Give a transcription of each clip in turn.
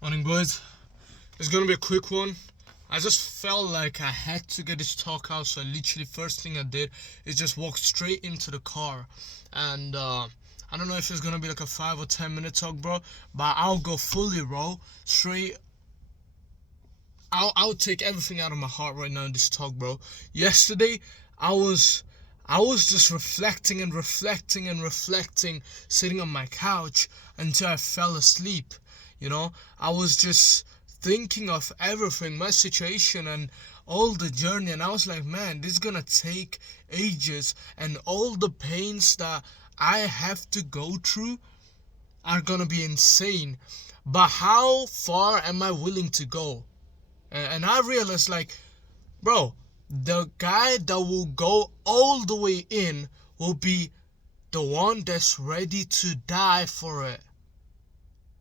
Morning, boys. It's gonna be a quick one. I just felt like I had to get this talk out, so literally first thing I did is just walk straight into the car. And I don't know if it's gonna be like a 5 or 10 minute talk, bro, but I'll go fully raw, straight. I'll take everything out of my heart right now in this talk, bro. Yesterday, I was just reflecting and reflecting and reflecting, sitting on my couch until I fell asleep. I was just thinking of everything, my situation and all the journey, and I was like, man, this is gonna take ages, and all the pains that I have to go through are gonna be insane. But how far am I willing to go? And I realized, like, bro, the guy that will go all the way in will be the one that's ready to die for it.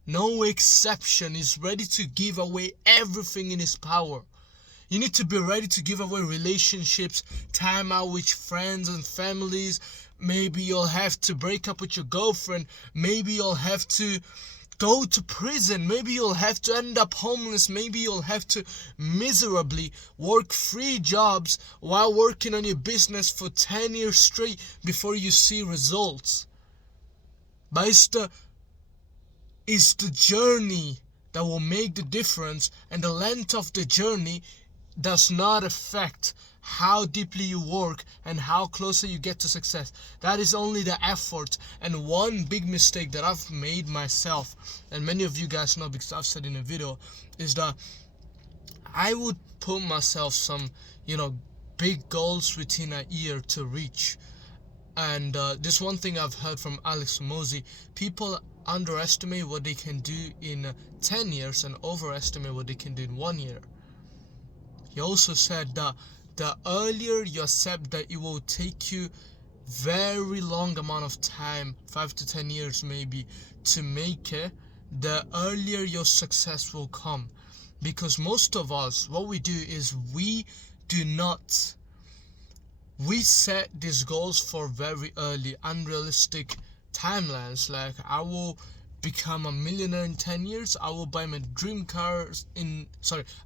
No exception. Is ready to give away everything in his power. You need to be ready to give away relationships, time out with friends and families. Maybe you'll have to break up with your girlfriend. Maybe you'll have to go to prison. Maybe you'll have to end up homeless. Maybe you'll have to miserably work 3 jobs while working on your business for 10 years straight before you see results. But it's the journey that will make the difference, and the length of the journey does not affect how deeply you work and how closer you get to success. That is only the effort. And one big mistake that I've made myself, and many of you guys know because I've said in a video, is that I would put myself some, big goals within a year to reach. And this one thing I've heard from Alex Hormozi: people underestimate what they can do in 10 years and overestimate what they can do in 1 year. He also said that the earlier you accept that it will take you very long amount of time, 5 to 10 years maybe, to make it, the earlier your success will come. Because most of us, what we do is we set these goals for very early, unrealistic timelines. Like, I will become a millionaire in 10 years. I will buy my dream car I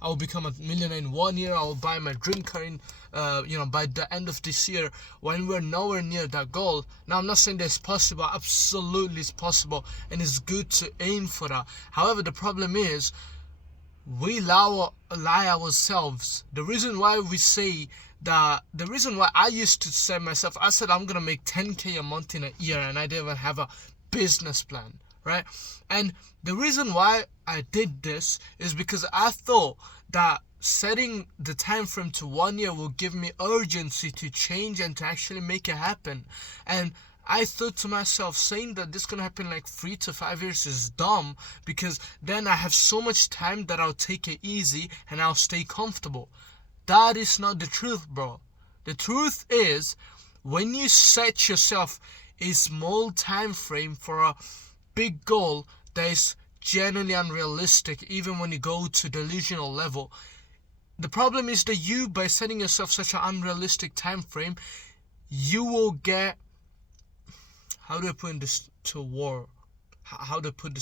will become a millionaire in 1 year. I will buy my dream car in, by the end of this year, when we're nowhere near that goal. Now, I'm not saying that it's possible. Absolutely it's possible, and it's good to aim for that. However, the problem is, we lie ourselves. The reason why I used to say myself, I said I'm gonna make 10K a month in a year, and I didn't even have a business plan, right? And the reason why I did this is because I thought that setting the time frame to 1 year will give me urgency to change and to actually make it happen. And I thought to myself, saying that this can happen like 3 to 5 years is dumb, because then I have so much time that I'll take it easy and I'll stay comfortable. That is not the truth, bro. The truth is, when you set yourself a small time frame for a big goal that is genuinely unrealistic, even when you go to delusional level, the problem is that you, by setting yourself such an unrealistic time frame, you will get, how do I put this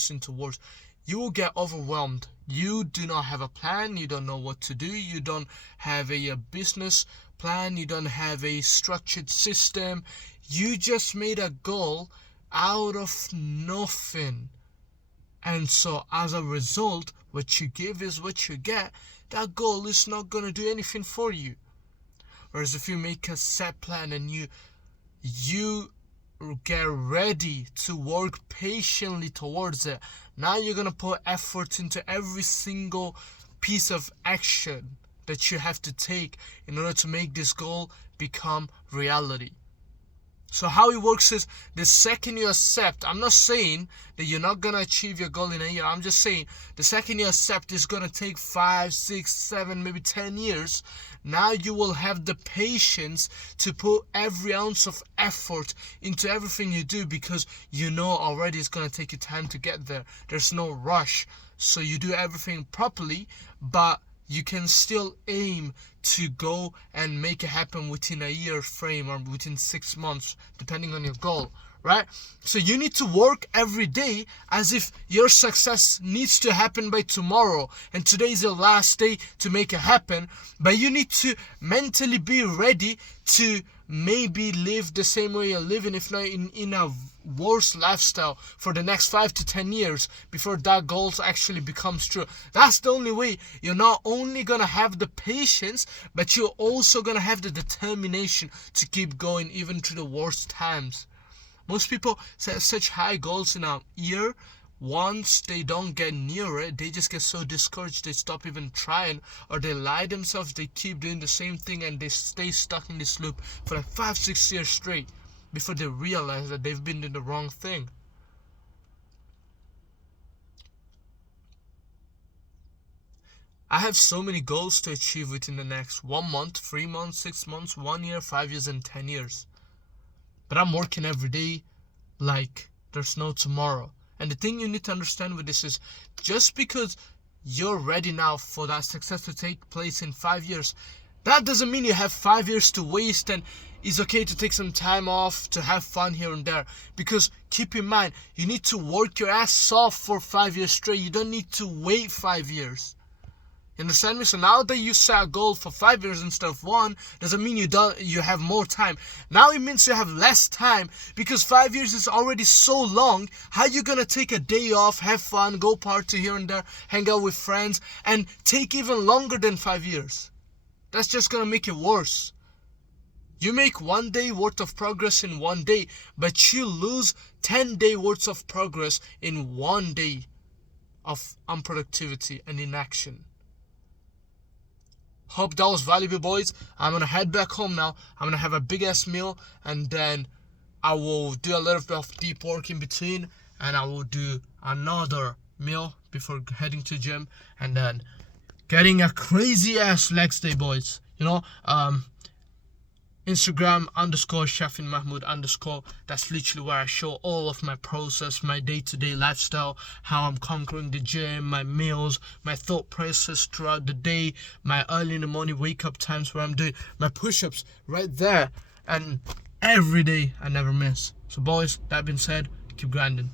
into words? You will get overwhelmed. You do not have a plan. You don't know what to do. You don't have a business plan. You don't have a structured system. You just made a goal out of nothing. And so, as a result, what you give is what you get. That goal is not going to do anything for you. Whereas if you make a set plan and you get ready to work patiently towards it, now you're going to put effort into every single piece of action that you have to take in order to make this goal become reality. So how it works is, the second you accept, I'm not saying that you're not going to achieve your goal in a year. I'm just saying the second you accept it's going to take 5, 6, 7, maybe 10 years. Now you will have the patience to put every ounce of effort into everything you do, because you know already it's going to take you time to get there. There's no rush. So you do everything properly, but you can still aim to go and make it happen within a year frame or within 6 months, depending on your goal, right? So you need to work every day as if your success needs to happen by tomorrow and today is your last day to make it happen. But you need to mentally be ready to maybe live the same way you're living, if not in a worse lifestyle for the next 5 to 10 years before that goal actually becomes true. That's the only way. You're not only gonna have the patience, but you're also gonna have the determination to keep going even through the worst times. Most people set such high goals in a year. Once they don't get near it, they just get so discouraged they stop even trying, or they lie themselves, they keep doing the same thing and they stay stuck in this loop for like 5-6 years straight before they realize that they've been doing the wrong thing. I have so many goals to achieve within the next 1 month, 3 months, 6 months, 1 year, 5 years, and 10 years. But I'm working every day like there's no tomorrow. And the thing you need to understand with this is, just because you're ready now for that success to take place in 5 years, that doesn't mean you have 5 years to waste and it's okay to take some time off to have fun here and there. Because keep in mind, you need to work your ass off for 5 years straight. You don't need to wait 5 years. You understand me? So now that you set a goal for 5 years instead of 1, doesn't mean you have more time. Now it means you have less time, because 5 years is already so long. How you gonna take a day off, have fun, go party here and there, hang out with friends, and take even longer than 5 years? That's just gonna make it worse. You make 1 day worth of progress in 1 day, but you lose 10 day worth of progress in 1 day of unproductivity and inaction. Hope that was valuable, boys. I'm gonna head back home now. I'm gonna have a big ass meal, and then I will do a little bit of deep work in between, and I will do another meal before heading to gym, and then getting a crazy ass legs day, boys. Instagram _Shafin Mahmood _ that's literally where I show all of my process, my day-to-day lifestyle, how I'm conquering the gym, my meals, my thought process throughout the day, my early in the morning wake up times where I'm doing my push-ups right there, and every day I never miss. So boys, that being said, keep grinding.